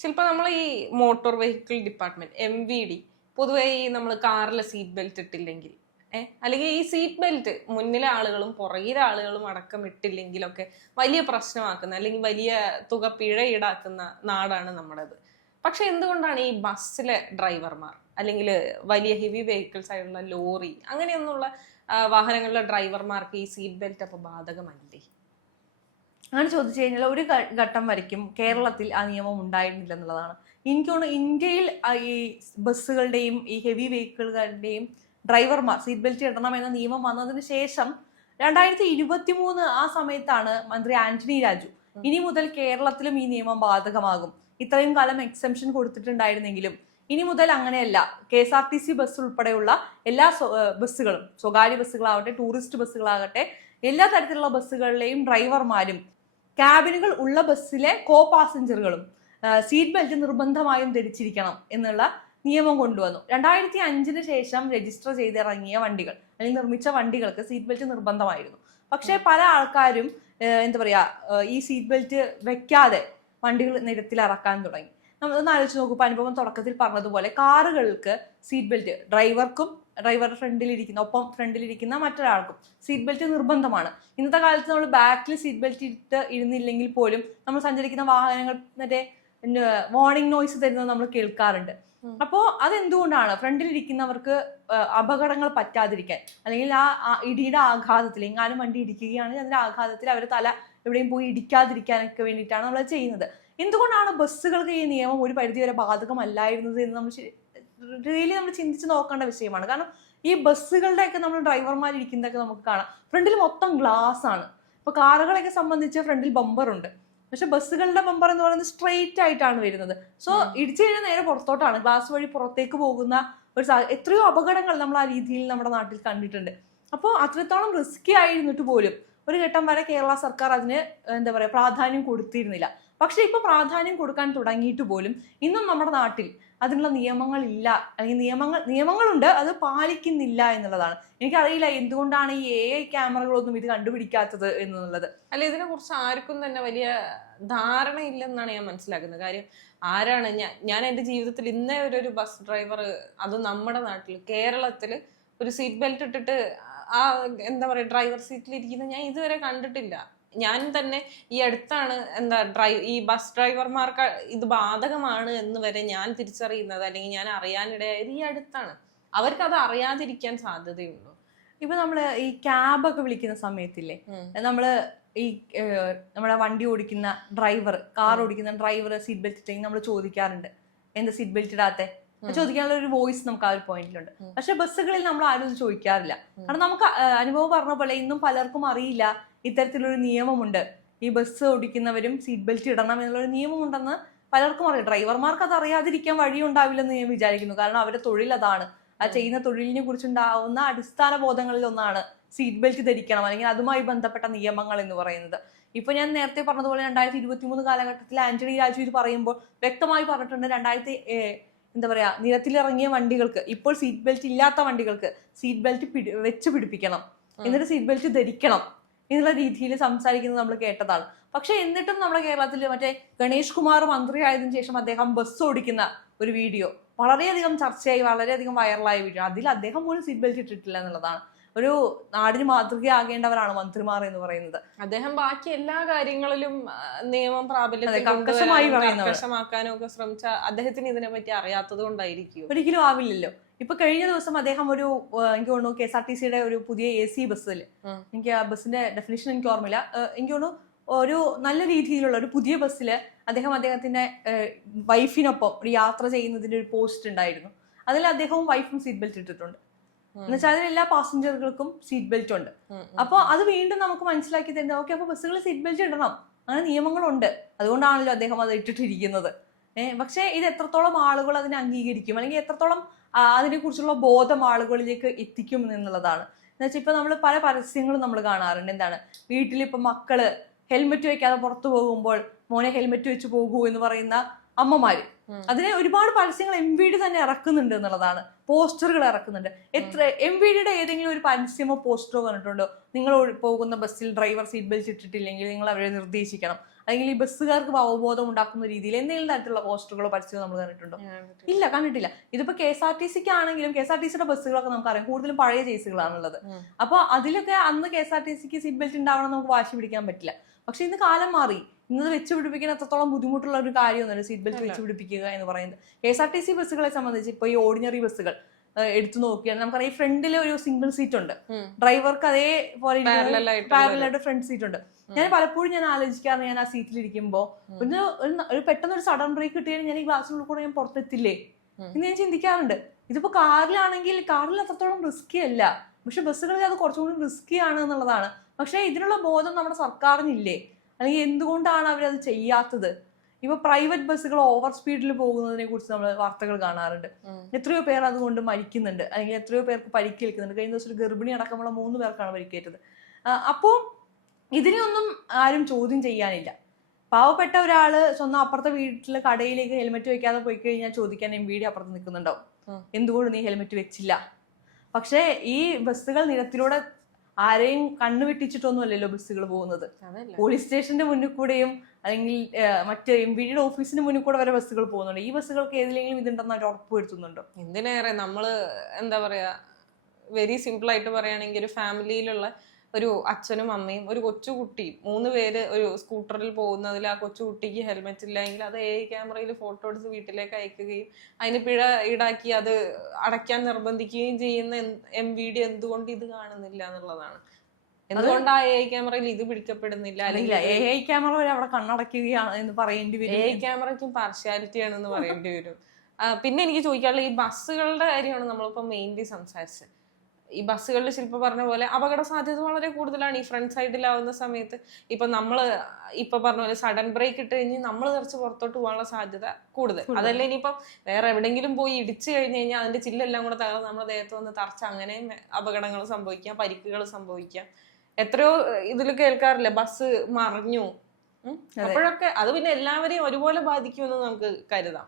ശില്പ നമ്മൾ ഈ motor vehicle department M V D പൊതുവെ ഈ നമ്മൾ കാറിലെ സീറ്റ് ബെൽറ്റ് ഇട്ടില്ലെങ്കിൽ ഏഹ് അല്ലെങ്കിൽ ഈ സീറ്റ് ബെൽറ്റ് മുന്നിലെ ആളുകളും പുറകിലെ ആളുകളും അടക്കം ഇട്ടില്ലെങ്കിലൊക്കെ വലിയ പ്രശ്നമാക്കുന്ന അല്ലെങ്കിൽ വലിയ തുക പിഴ ഈടാക്കുന്ന നാടാണ് നമ്മുടേത്. പക്ഷെ എന്തുകൊണ്ടാണ് ഈ ബസ്സിലെ ഡ്രൈവർമാർ അല്ലെങ്കിൽ വലിയ ഹെവി വെഹിക്കിൾസ് ആയിട്ടുള്ള ലോറി അങ്ങനെയൊന്നുള്ള വാഹനങ്ങളിലെ ഡ്രൈവർമാർക്ക് ഈ സീറ്റ് ബെൽറ്റ് അപ്പൊ ബാധകമല്ലേ? അങ്ങനെ ചോദിച്ചു കഴിഞ്ഞാൽ ഒരു ഘട്ടം വരയ്ക്കും കേരളത്തിൽ ആ നിയമം ഉണ്ടായിരുന്നില്ല എന്നുള്ളതാണ്. എനിക്ക് തോന്നുന്നു ഇന്ത്യയിൽ ഈ ബസ്സുകളുടെയും ഈ ഹെവി വെഹിക്കിളുകളുടെയും ഡ്രൈവർമാർ സീറ്റ് ബെൽറ്റ് ഇടണം എന്ന നിയമം വന്നതിന് ശേഷം രണ്ടായിരത്തി ഇരുപത്തി മൂന്ന് ആ സമയത്താണ് മന്ത്രി ആന്റണി രാജു ഇനി മുതൽ കേരളത്തിലും ഈ നിയമം ബാധകമാകും. ഇത്രയും കാലം എക്സംഷൻ കൊടുത്തിട്ടുണ്ടായിരുന്നെങ്കിലും ഇനി മുതൽ അങ്ങനെയല്ല. K S R T C bus ഉൾപ്പെടെയുള്ള എല്ലാ ബസ്സുകളും സ്വകാര്യ ബസ്സുകളാവട്ടെ ടൂറിസ്റ്റ് ബസ്സുകളാകട്ടെ എല്ലാ തരത്തിലുള്ള ബസ്സുകളിലെയും ഡ്രൈവർമാരും ക്യാബിനുകൾ ഉള്ള ബസ്സിലെ കോ പാസഞ്ചറുകളും സീറ്റ് ബെൽറ്റ് നിർബന്ധമായും ധരിച്ചിരിക്കണം എന്നുള്ള നിയമം കൊണ്ടുവന്നു. രണ്ടായിരത്തി അഞ്ചിന് ശേഷം രജിസ്റ്റർ ചെയ്തിറങ്ങിയ വണ്ടികൾ അല്ലെങ്കിൽ നിർമ്മിച്ച വണ്ടികൾക്ക് സീറ്റ് ബെൽറ്റ് നിർബന്ധമായിരുന്നു. പക്ഷേ പല ആൾക്കാരും എന്താ പറയുക ഈ സീറ്റ് ബെൽറ്റ് വെക്കാതെ വണ്ടികൾ നിരത്തിൽ ഇറക്കാൻ തുടങ്ങി. നമ്മൾ ഒന്ന് ആലോചിച്ച് നോക്കുമ്പോൾ അനുഭവം തുടക്കത്തിൽ പറഞ്ഞതുപോലെ കാറുകൾക്ക് സീറ്റ് ബെൽറ്റ് ഡ്രൈവർക്കും ഡ്രൈവറുടെ ഫ്രണ്ടിലിരിക്കുന്ന ഒപ്പം ഫ്രണ്ടിലിരിക്കുന്ന മറ്റൊരാൾക്കും. സീറ്റ് ബെൽറ്റ് നിർബന്ധമാണ്. ഇന്നത്തെ കാലത്ത് നമ്മൾ ബാക്കിൽ സീറ്റ് ബെൽറ്റ് ഇട്ട് ഇരുന്നില്ലെങ്കിൽ പോലും നമ്മൾ സഞ്ചരിക്കുന്ന വാഹനങ്ങൾ മറ്റേ വാർണിംഗ് നോയ്സ് തരുന്നത് നമ്മൾ കേൾക്കാറുണ്ട്. അപ്പോ അപ്പോൾ അതെന്തുകൊണ്ടാണ് ഫ്രണ്ടിലിരിക്കുന്നവർക്ക് അപകടങ്ങൾ പറ്റാതിരിക്കാൻ? അല്ലെങ്കിൽ ആ ആ ഇടിയുടെ ആഘാതത്തിൽ എങ്ങാനും വണ്ടി ഇടിക്കുകയാണെങ്കിൽ അതിന്റെ ആഘാതത്തിൽ അവർ തല എവിടെയും പോയി ഇടിക്കാതിരിക്കാനൊക്കെ വേണ്ടിയിട്ടാണ് നമ്മൾ ചെയ്യുന്നത്. എന്തുകൊണ്ടാണ് ബസ്സുകൾക്ക് ഈ നിയമം ഒരു പരിധിവരെ ബാധകമല്ലായിരുന്നത് എന്ന് നമ്മൾ റിയലി നമ്മൾ ചിന്തിച്ച് നോക്കേണ്ട വിഷയമാണ്. കാരണം ഈ ബസ്സുകളുടെ ഒക്കെ നമ്മൾ ഡ്രൈവർമാർ ഇരിക്കുന്നതൊക്കെ നമുക്ക് കാണാം. ഫ്രണ്ടിൽ മൊത്തം ഗ്ലാസ് ആണ്. ഇപ്പൊ കാറുകളെയൊക്കെ സംബന്ധിച്ച് ഫ്രണ്ടിൽ ബമ്പർ ഉണ്ട്. പക്ഷെ ബസ്സുകളുടെ ബമ്പർ എന്ന് പറയുന്നത് സ്ട്രെയിറ്റ് ആയിട്ടാണ് വരുന്നത്. സോ. ഇടിച്ചു കഴിഞ്ഞാൽ നേരെ പുറത്തോട്ടാണ്. ഗ്ലാസ് വഴി പുറത്തേക്ക് പോകുന്ന ഒരു എത്രയോ അപകടങ്ങൾ നമ്മൾ ആ രീതിയിൽ നമ്മുടെ നാട്ടിൽ കണ്ടിട്ടുണ്ട്. അപ്പോൾ അത്രത്തോളം റിസ്കി ആയിരുന്നിട്ട് പോലും ഒരു ഘട്ടം വരെ കേരള സർക്കാർ അതിന് എന്താ പറയുക പ്രാധാന്യം കൊടുത്തിരുന്നില്ല. പക്ഷെ ഇപ്പോൾ പ്രാധാന്യം കൊടുക്കാൻ തുടങ്ങിയിട്ട് പോലും ഇന്നും നമ്മുടെ നാട്ടിൽ അതിനുള്ള നിയമങ്ങളില്ല. അല്ലെങ്കിൽ നിയമങ്ങൾ നിയമങ്ങളുണ്ട് അത് പാലിക്കുന്നില്ല എന്നുള്ളതാണ്. എനിക്കറിയില്ല എന്തുകൊണ്ടാണ് ഈ എ ഐ ക്യാമറകളൊന്നും ഇത് കണ്ടുപിടിക്കാത്തത് എന്നുള്ളത്. അല്ല ഇതിനെ കുറിച്ച് ആർക്കും തന്നെ വലിയ ധാരണയില്ലെന്നാണ് ഞാൻ മനസ്സിലാക്കുന്നത്. കാര്യം ആരാണ് ഞാൻ ഞാൻ എന്റെ ജീവിതത്തിൽ ഇന്നേ ഒരു ബസ് ഡ്രൈവർ അത് നമ്മുടെ നാട്ടിൽ കേരളത്തിൽ ഒരു സീറ്റ് ബെൽറ്റ് ഇട്ടിട്ട് ആ എന്താ പറയുക ഡ്രൈവർ സീറ്റിൽ ഇരിക്കുന്നത് ഞാൻ ഇതുവരെ കണ്ടിട്ടില്ല. ഞാൻ തന്നെ ഈ അടുത്താണ് എന്താ ഡ്രൈ ഈ ബസ് ഡ്രൈവർമാർക്ക് ഇത് ബാധകമാണ് എന്ന് വരെ ഞാൻ തിരിച്ചറിയുന്നത് അല്ലെങ്കിൽ ഞാൻ അറിയാനിടയായത് ഈ അടുത്താണ് അവർക്ക് അത് അറിയാതിരിക്കാൻ സാധ്യതയുള്ളൂ ഇപ്പൊ നമ്മൾ ഈ ക്യാബ് ഒക്കെ വിളിക്കുന്ന സമയത്തില്ലേ. നമ്മൾ ഈ നമ്മുടെ വണ്ടി ഓടിക്കുന്ന ഡ്രൈവർ കാർ ഓടിക്കുന്ന ഡ്രൈവർ സീറ്റ് ബെൽറ്റ് ഇട്ടെങ്കിൽ നമ്മൾ ചോദിക്കാറുണ്ട് എന്താ സീറ്റ് ബെൽറ്റ് ഇടാത്തെ. ചോദിക്കാനുള്ള ഒരു വോയിസ് നമുക്ക് ആ ഒരു പോയിന്റിലുണ്ട് പക്ഷെ ബസ്സുകളിൽ നമ്മൾ ആരും ഇത് ചോദിക്കാറില്ല. കാരണം നമുക്ക് അനുഭവം പറഞ്ഞ പോലെ ഇന്നും പലർക്കും അറിയില്ല ഇത്തരത്തിലൊരു നിയമമുണ്ട്. ഈ ബസ് ഓടിക്കുന്നവരും സീറ്റ് ബെൽറ്റ് ഇടണം എന്നുള്ള ഒരു നിയമമുണ്ടെന്ന് പലർക്കും അറിയാം. ഡ്രൈവർമാർക്ക് അത് അറിയാതിരിക്കാൻ വഴിയുണ്ടാവില്ലെന്ന് ഞാൻ വിചാരിക്കുന്നു. കാരണം അവരുടെ തൊഴിൽ അതാണ്. ആ ചെയ്യുന്ന തൊഴിലിനെ കുറിച്ചുണ്ടാവുന്ന അടിസ്ഥാന ബോധങ്ങളിൽ ഒന്നാണ് സീറ്റ് ബെൽറ്റ് ധരിക്കണം അല്ലെങ്കിൽ അതുമായി ബന്ധപ്പെട്ട നിയമങ്ങൾ എന്ന് പറയുന്നത്. ഇപ്പൊ ഞാൻ നേരത്തെ പറഞ്ഞതുപോലെ രണ്ടായിരത്തി ഇരുപത്തി മൂന്ന് കാലഘട്ടത്തിൽ ആന്റണി രാജു ഇത് പറയുമ്പോൾ വ്യക്തമായി പറഞ്ഞിട്ടുണ്ട് രണ്ടായിരത്തി എന്താ പറയുക നിരത്തിലിറങ്ങിയ വണ്ടികൾക്ക് ഇപ്പോൾ സീറ്റ് ബെൽറ്റ് ഇല്ലാത്ത വണ്ടികൾക്ക് സീറ്റ് ബെൽറ്റ് പിടി വെച്ച് പിടിപ്പിക്കണം. എന്നിട്ട് സീറ്റ് ബെൽറ്റ് ധരിക്കണം എന്നുള്ള രീതിയിൽ സംസാരിക്കുന്നത് നമ്മൾ കേട്ടതാണ്. പക്ഷെ എന്നിട്ടും നമ്മുടെ കേരളത്തിൽ മറ്റേ ഗണേഷ് കുമാർ മന്ത്രിയായതിനു ശേഷം അദ്ദേഹം ബസ് ഓടിക്കുന്ന ഒരു വീഡിയോ വളരെയധികം ചർച്ചയായി വളരെയധികം വൈറലായ വീഡിയോ അതിൽ അദ്ദേഹം പോലും സീറ്റ് ബെൽറ്റ് ഇട്ടിട്ടില്ല എന്നുള്ളതാണ്. ഒരു നാടിന് മാതൃകയാകേണ്ടവരാണ് മന്ത്രിമാർ എന്ന് പറയുന്നത്. അദ്ദേഹം ബാക്കി എല്ലാ കാര്യങ്ങളിലും നിയമം പ്രാബല്യത്തിൽ കർക്കശമാക്കാനും ഒക്കെ ശ്രമിച്ച അദ്ദേഹത്തിന് ഇതിനെ പറ്റി അറിയാത്തത് കൊണ്ടായിരിക്കും. ഒരിക്കലും ആവില്ലല്ലോ. ഇപ്പൊ കഴിഞ്ഞ ദിവസം അദ്ദേഹം ഒരു എനിക്ക് തോന്നുന്നു കെ എസ് ആർ ടി സിയുടെ ഒരു പുതിയ എ സി ബസ്സിൽ എനിക്ക് ആ ബസ്സിന്റെ ഡെഫിനേഷൻ എനിക്ക് ഓർമ്മയില്ല. എനിക്ക് തോന്നുന്നു ഒരു നല്ല രീതിയിലുള്ള ഒരു പുതിയ ബസ്സിൽ അദ്ദേഹം അദ്ദേഹത്തിന്റെ വൈഫിനൊപ്പം ഒരു യാത്ര ചെയ്യുന്നതിന്റെ ഒരു പോസ്റ്റ് ഉണ്ടായിരുന്നു. അതിൽ അദ്ദേഹവും വൈഫും സീറ്റ് ബെൽറ്റ് ഇട്ടിട്ടുണ്ട്. എന്നുവെച്ചാൽ അതിൽ എല്ലാ പാസഞ്ചറുകൾക്കും സീറ്റ് ബെൽറ്റ് ഉണ്ട്. അപ്പൊ അത് വീണ്ടും നമുക്ക് മനസ്സിലാക്കി തരുന്നത് ഓക്കെ അപ്പൊ ബസ്സുകൾ സീറ്റ് ബെൽറ്റ് ഇടണം. അങ്ങനെ നിയമങ്ങളുണ്ട്. അതുകൊണ്ടാണല്ലോ അദ്ദേഹം അത് ഇട്ടിട്ടിരിക്കുന്നത്. ഏഹ് പക്ഷേ ഇത് എത്രത്തോളം ആളുകൾ അതിനെ അംഗീകരിക്കും? അല്ലെങ്കിൽ എത്രത്തോളം അതിനെ അതിനെക്കുറിച്ചുള്ള ബോധം ആളുകളിലേക്ക് എത്തിക്കും എന്നുള്ളതാണ്. എന്നുവെച്ചാൽ ഇപ്പൊ നമ്മൾ പല പരസ്യങ്ങളും നമ്മൾ കാണാറുണ്ട്. എന്താണ് വീട്ടിലിപ്പോ മക്കൾ ഹെൽമെറ്റ് വെക്കാതെ പുറത്തു പോകുമ്പോൾ മോനെ ഹെൽമെറ്റ് വെച്ച് പോകൂ എന്ന് പറയുന്ന അമ്മമാര്. അതിനെ ഒരുപാട് പരസ്യങ്ങൾ എം വി ഡി തന്നെ ഇറക്കുന്നുണ്ട് എന്നുള്ളതാണ്. പോസ്റ്ററുകൾ ഇറക്കുന്നുണ്ട്. എത്ര എം വി ഡിയുടെ ഏതെങ്കിലും ഒരു പരസ്യമോ പോസ്റ്ററോ കണ്ടിട്ടുണ്ടോ നിങ്ങൾ പോകുന്ന ബസ്സിൽ ഡ്രൈവർ സീറ്റ് ബെൽറ്റ് ഇട്ടിട്ടില്ലെങ്കിൽ നിങ്ങൾ അവരെ നിർദ്ദേശിക്കണം. അല്ലെങ്കിൽ ഈ ബസ്സുകാർക്ക് അവബോധം ഉണ്ടാക്കുന്ന രീതിയിൽ എന്തെങ്കിലും തരത്തിലുള്ള പോസ്റ്ററുകളോ പരസ്യമോ നമ്മൾ കണ്ടിട്ടുണ്ടോ? ഇല്ല കണ്ടിട്ടില്ല. ഇതിപ്പോ കെ എസ് ആർ ടി സിക്ക് ആണെങ്കിലും കെ എസ് ആർ ടി സിയുടെ ബസ്സുകളൊക്കെ നമുക്കറിയാം. കൂടുതലും പഴയ കേസുകളാണുള്ളത്. അപ്പോൾ അപ്പൊ അതിലൊക്കെ അന്ന് കെ എസ് ആർ ടി സിക്ക് സീറ്റ് ബെൽറ്റ് ഉണ്ടാവണം നമുക്ക് വാശി പിടിക്കാൻ പറ്റില്ല. പക്ഷെ ഇന്ന് കാലം മാറി. ഇന്നത് വെച്ച് പിടിപ്പിക്കാൻ അത്രത്തോളം ബുദ്ധിമുട്ടുള്ള ഒരു കാര്യമൊന്നുമല്ല സീറ്റ് ബെൽറ്റ്. വെച്ച് പിടിപ്പിക്കുക എന്ന് പറയുന്നത്. K S R T C ബസ്സുകളെ സംബന്ധിച്ച് ഇപ്പൊ ഈ ഓർഡിനറി ബസ്സുകൾ എടുത്തു നോക്കിയാൽ നമുക്കറിയാം ഈ ഫ്രണ്ടിൽ ഒരു സിംഗിൾ സീറ്റ് ഉണ്ട്. ഡ്രൈവർക്ക് അതേപോലെ പാരലായിട്ട് ഫ്രണ്ട് സീറ്റ് ഉണ്ട്. ഞാൻ പലപ്പോഴും ഞാൻ ആലോചിക്കാറ് ഞാൻ ആ സീറ്റിൽ ഇരിക്കുമ്പോ ഒരു ഒരു പെട്ടെന്ന് ഒരു സഡൻ ബ്രേക്ക് കിട്ടിയാൽ ഞാൻ ഈ ഗ്ലാസ്സിനുള്ളിൽ കൂടെ ഞാൻ പുറത്തെത്തില്ലേ. എന്ന് ഞാൻ ചിന്തിക്കാറുണ്ട്. ഇതിപ്പോ കാറിലാണെങ്കിൽ കാറിൽ അത്രത്തോളം റിസ്കി അല്ല. പക്ഷെ ബസ്സുകളിൽ അത് കുറച്ചുകൂടി റിസ്കി ആണ് എന്നുള്ളതാണ്. പക്ഷെ ഇതിനുള്ള ബോധം നമ്മുടെ സർക്കാരിനില്ലേ? അല്ലെങ്കിൽ എന്തുകൊണ്ടാണ് അവരത് ചെയ്യാത്തത്? ഇപ്പൊ പ്രൈവറ്റ് ബസ്സുകൾ ഓവർ സ്പീഡിൽ പോകുന്നതിനെ കുറിച്ച് നമ്മൾ വാർത്തകൾ കാണാറുണ്ട്. എത്രയോ പേർ അതുകൊണ്ട് മരിക്കുന്നുണ്ട്. അല്ലെങ്കിൽ എത്രയോ പേർക്ക് പരിക്കേൽക്കുന്നുണ്ട്. കഴിഞ്ഞ ദിവസം ഒരു ഗർഭിണി അടക്കമുള്ള മൂന്ന് പേർക്കാണ് പരിക്കേറ്റത്. അപ്പോ ഇതിനെയൊന്നും ആരും ചോദ്യം ചെയ്യാനില്ല. പാവപ്പെട്ട ഒരാൾ സ്വന്തം അപ്പുറത്തെ വീട്ടിലെ കടയിലേക്ക് ഹെൽമെറ്റ് വെക്കാതെ പോയി കഴിഞ്ഞാൽ ചോദിക്കാൻ എം വി ഡി അപ്പുറത്ത് നിൽക്കുന്നുണ്ടാവും. എന്തുകൊണ്ട് നീ ഹെൽമെറ്റ് വെച്ചില്ല? പക്ഷേ ഈ ബസ്സുകൾ നിരത്തിലൂടെ ആരെയും കണ്ണു വെട്ടിച്ചിട്ടൊന്നുമല്ലല്ലോ ബസ്സുകൾ പോകുന്നത്. പോലീസ് സ്റ്റേഷന്റെ മുന്നിൽ കൂടെയും അല്ലെങ്കിൽ മറ്റ് എം വി ഡിയുടെ ഓഫീസിന്റെ മുന്നിൽ കൂടെ വരെ ബസ്സുകൾ പോകുന്നുണ്ട്. ഈ ബസ്സുകൾക്ക് ഏതിലെങ്കിലും ഇതുണ്ടെന്ന് അവർ ഉറപ്പ് വരുത്തുന്നുണ്ടോ? എന്തിനേറെ നമ്മൾ എന്താ പറയാ വെരി സിമ്പിൾ ആയിട്ട് പറയുകയാണെങ്കിൽ ഒരു ഫാമിലിയിലുള്ള ഒരു അച്ഛനും അമ്മയും ഒരു കൊച്ചു കുട്ടിയും മൂന്ന് പേര് ഒരു സ്കൂട്ടറിൽ പോകുന്നതിൽ ആ കൊച്ചു കുട്ടിക്ക് ഹെൽമെറ്റ് ഇല്ലെങ്കിൽ അത് എ ക്യാമറയിൽ ഫോട്ടോ എടുത്ത് വീട്ടിലേക്ക് അയക്കുകയും അതിന് പിഴ ഈടാക്കി അത് അടയ്ക്കാൻ നിർബന്ധിക്കുകയും ചെയ്യുന്ന എം വി ഡി എന്തുകൊണ്ട് ഇത് കാണുന്നില്ല എന്നുള്ളതാണ്. എന്തുകൊണ്ട് ആ എ ക്യാമറയിൽ ഇത് പിടിക്കപ്പെടുന്നില്ല? അല്ലെങ്കിൽ എ ഐ ക്യാമറ വരെ അവിടെ കണ്ണടക്കുകയാണ് എന്ന് പറയേണ്ടി എ ഐ ക്യാമറയ്ക്കും പാർഷ്യാലിറ്റി ആണെന്ന് പറയേണ്ടി വരും. പിന്നെ എനിക്ക് ചോദിക്കാനുള്ള ഈ ബസ്സുകളുടെ കാര്യമാണ് നമ്മളിപ്പോ മെയിൻലി സംസാരിച്ചത്. ഈ ബസ്സുകളിൽ ശില്പ പറഞ്ഞ പോലെ അപകട സാധ്യത വളരെ കൂടുതലാണ്. ഈ ഫ്രണ്ട് സൈഡിലാവുന്ന സമയത്ത് ഇപ്പൊ നമ്മൾ ഇപ്പൊ പറഞ്ഞ പോലെ സഡൻ ബ്രേക്ക് ഇട്ട് കഴിഞ്ഞ് നമ്മൾ കുറച്ച് പുറത്തോട്ട് പോകാനുള്ള സാധ്യത കൂടുതൽ. അതല്ലേ ഇനിയിപ്പം വേറെ എവിടെങ്കിലും പോയി ഇടിച്ചു കഴിഞ്ഞ് കഴിഞ്ഞാൽ അതിന്റെ ചില്ലെല്ലാം കൂടെ തകർന്ന് നമ്മുടെ ദേഹത്ത് വന്ന് തറച്ച് അങ്ങനെയും അപകടങ്ങൾ സംഭവിക്കാം പരിക്കുകൾ സംഭവിക്കാം. എത്രയോ ഇതിൽ കേൾക്കാറില്ല ബസ് മറിഞ്ഞു. അപ്പോഴൊക്കെ അത് പിന്നെ എല്ലാവരെയും ഒരുപോലെ ബാധിക്കുമെന്ന് നമുക്ക് കരുതാം.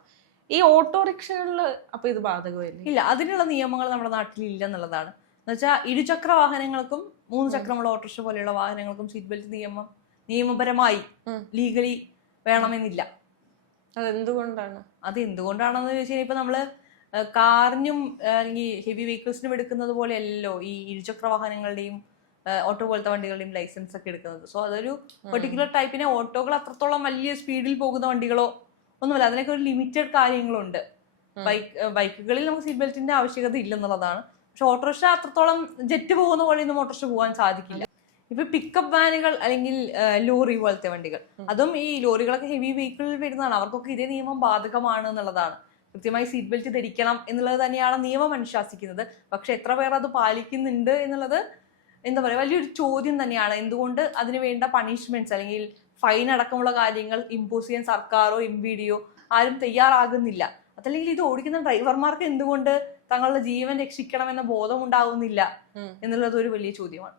ഈ ഓട്ടോറിക്ഷകളിൽ അപ്പൊ ഇത് ബാധകമല്ലേ? ഇല്ല അതിനുള്ള നിയമങ്ങൾ നമ്മുടെ നാട്ടിൽ ഇല്ല എന്നുള്ളതാണ്. എന്നുവെച്ചാൽ ഇരുചക്ര വാഹനങ്ങൾക്കും മൂന്ന് ചക്രമുള്ള ഓട്ടോറിക്ഷ പോലെയുള്ള വാഹനങ്ങൾക്കും സീറ്റ് ബെൽറ്റ് നിയമം നിയമപരമായി ലീഗലി വേണമെന്നില്ല. അതെന്തുകൊണ്ടാണ്? അത് എന്തുകൊണ്ടാണെന്ന് ചോദിച്ചാൽ ഇപ്പൊ നമ്മൾ കാറിനും അല്ലെങ്കിൽ ഹെവി വെഹിക്കിൾസിനും എടുക്കുന്നത് പോലെ അല്ലല്ലോ ഈ ഇരുചക്ര വാഹനങ്ങളുടെയും ഓട്ടോ പോലത്തെ വണ്ടികളുടെയും ലൈസൻസ് ഒക്കെ എടുക്കുന്നത്. സോ അതൊരു പെർട്ടിക്കുലർ ടൈപ്പിനെ ഓട്ടോകൾ അത്രത്തോളം വലിയ സ്പീഡിൽ പോകുന്ന വണ്ടികളോ ഒന്നുമല്ല. അതിനൊക്കെ ഒരു ലിമിറ്റഡ് കാര്യങ്ങളുണ്ട്. ബൈക്ക് ബൈക്കുകളിൽ നമുക്ക് സീറ്റ് ബെൽറ്റിന്റെ ആവശ്യകത ഇല്ലെന്നുള്ളതാണ്. പക്ഷെ ഓട്ടോറിക്ഷ അത്രത്തോളം ജെറ്റ് പോകുന്ന പോലെയൊന്നും ഓട്ടോറിക്ഷ പോകാൻ സാധിക്കില്ല. ഇപ്പൊ പിക്കപ്പ് വാനുകൾ അല്ലെങ്കിൽ ലോറി പോലത്തെ വണ്ടികൾ. അതും ഈ ലോറികളൊക്കെ ഹെവി വെഹിക്കിളിൽ വരുന്നതാണ്. അവർക്കൊക്കെ ഇതേ നിയമം ബാധകമാണ് എന്നുള്ളതാണ്. കൃത്യമായി സീറ്റ് ബെൽറ്റ് ധരിക്കണം എന്നുള്ളത് തന്നെയാണ് നിയമം അനുശാസിക്കുന്നത്. പക്ഷെ എത്ര പേർ അത് പാലിക്കുന്നുണ്ട് എന്നുള്ളത് എന്താ പറയുക വലിയൊരു ചോദ്യം തന്നെയാണ്. എന്തുകൊണ്ട് അതിന് വേണ്ട പണിഷ്മെന്റ്സ് അല്ലെങ്കിൽ ഫൈൻ അടക്കമുള്ള കാര്യങ്ങൾ ഇമ്പോസ് ചെയ്യാൻ സർക്കാരോ എം ബി ഡിയോ ആരും തയ്യാറാകുന്നില്ല. അതല്ലെങ്കിൽ ഇത് ഓടിക്കുന്ന ഡ്രൈവർമാർക്ക് എന്തുകൊണ്ട് തങ്ങളുടെ ജീവൻ രക്ഷിക്കണമെന്ന ബോധം ഉണ്ടാകുന്നില്ല എന്നുള്ളത് ഒരു വലിയ ചോദ്യമാണ്.